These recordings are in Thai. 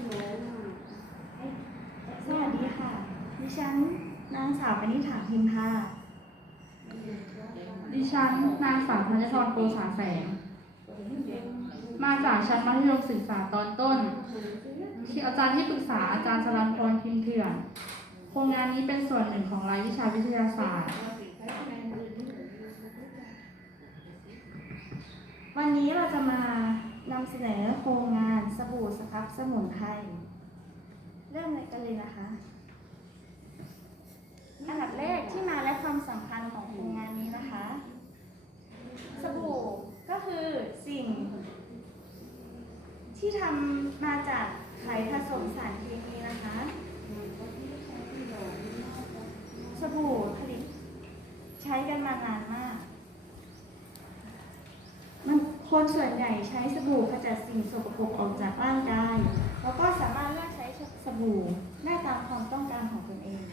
สวัสดีค่ะ ดิฉันนางสาวปณิษฐาพิมพาดิฉันนางสาวธัญทรโกษาแสง มาจากชั้นมัธยมศึกษาตอนต้นที่อาจารย์ที่ปรึกษาอาจารย์สรันพรพิมเถื่อน โครงงานนี้เป็นส่วนหนึ่งของรายวิชาวิทยาศาสตร์ วันนี้เราจะมา นำเสนอโครงงานสบู่สครับสมุนไพรเริ่มเลยกันเลยนะคะอันดับแรกที่มาและความสำคัญของโครงงานนี้นะคะ สบู่ก็คือสิ่ง ที่ทำมาจากไขผสมสารเคมีนะคะ สบู่ผลิตใช้กันมานานมาก มัน คนส่วนใหญ่ใช้สบู่ขจัดสิ่งสกปรกออกจากร่างกาย แล้วก็สามารถเลือกใช้สบู่ได้ตามความต้องการของตนเอง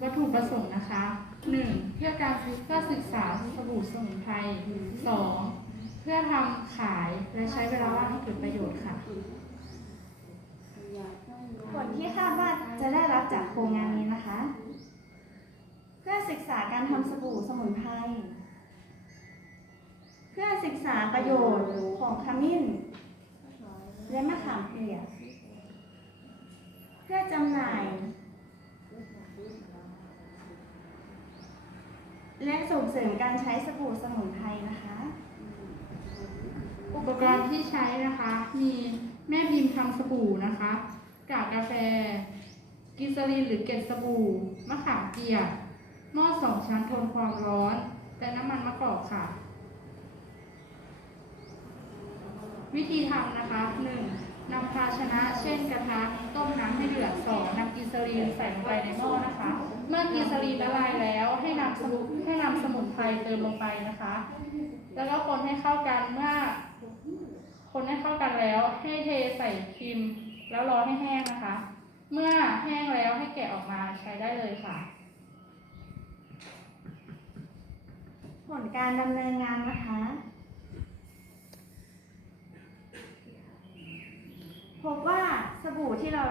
วัตถุประสงค์นะคะ 1. เพื่อการเพื่อศึกษาสบู่สมุนไพร 2. เพื่อทำขายและใช้เวลาว่างให้เกิดประโยชน์ค่ะ ผลที่คาดว่าจะได้รับจากโครงงานนี้นะคะ พื่อศึกษาการทำสบู่สมุนไพร เพื่อศึกษาประโยชน์ของขมิ้น และมะขามเปียก เพื่อจำหน่าย และส่งเสริมการใช้สบู่สมุนไพรนะคะ อุปกรณ์ที่ใช้นะคะ มีแม่พิมพ์ทำสบู่นะคะ กากกาแฟ กิซาลีนหรือเกล็ดสบู่ มะขามเปียก หม้อสองชั้นทนความร้อนและน้ำมันมะกอกค่ะ วิธีทำนะคะ 1. นำภาชนะเช่นกระทะต้มน้ำให้เดือด 2. นำกิซาลีนใส่ลงไปในหม้อนะคะ เมื่อกิซาลีนละลายแล้วให้นำสมุนให้นำสมุนไพรเติมลงไปนะคะ แล้วก็คนให้เข้ากันเมื่อ คนให้เข้ากันแล้วให้เทใส่พิมแล้วรอให้แห้งนะคะ เมื่อแห้งแล้วให้แกะออกมาใช้ได้เลยค่ะ ผล การดำเนินงานนะคะ พบว่าสบู่ที่เรา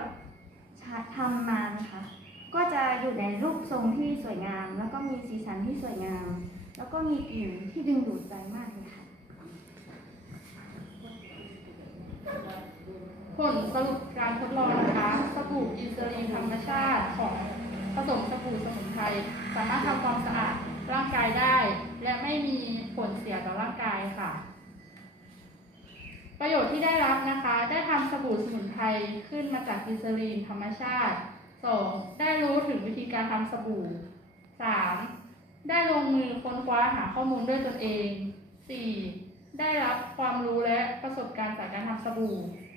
ทำมานะคะ ก็จะอยู่ในรูปทรงที่สวยงาม แล้วก็มีสีสันที่สวยงาม แล้วก็มีกลิ่นที่ดึงดูดใจมากเลยค่ะ ผลสรุปการทดลองนะคะสบู่อินซูลินธรรมชาติของผสมสบู่สมุนไพรสามารถทำความสะอาดร่างกายได้ และไม่มีผลเสียต่อร่างกายค่ะ ประโยชน์ที่ได้รับนะคะ ได้ทำสบู่สมุนไพรขึ้นมาจากกินซูลินธรรมชาติ 2. ได้รู้ถึงวิธีการทำสบู่ 3. ได้ลงมือค้นคว้าหาข้อมูลด้วยตนเอง 4. ได้รับความรู้และประสบการณ์จากการทำสบู่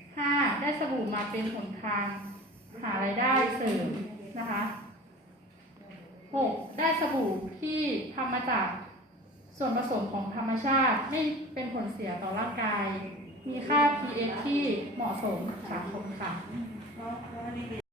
5. ได้สบู่มาเป็นหนทาง หารายได้เสริมนะคะ 6. ได้สบู่ที่ทำมาจากส่วนผสมของธรรมชาติไม่เป็นผลเสียต่อร่างกาย มีค่า PM ที่เหมาะสมค่ะขอบคุณค่ะ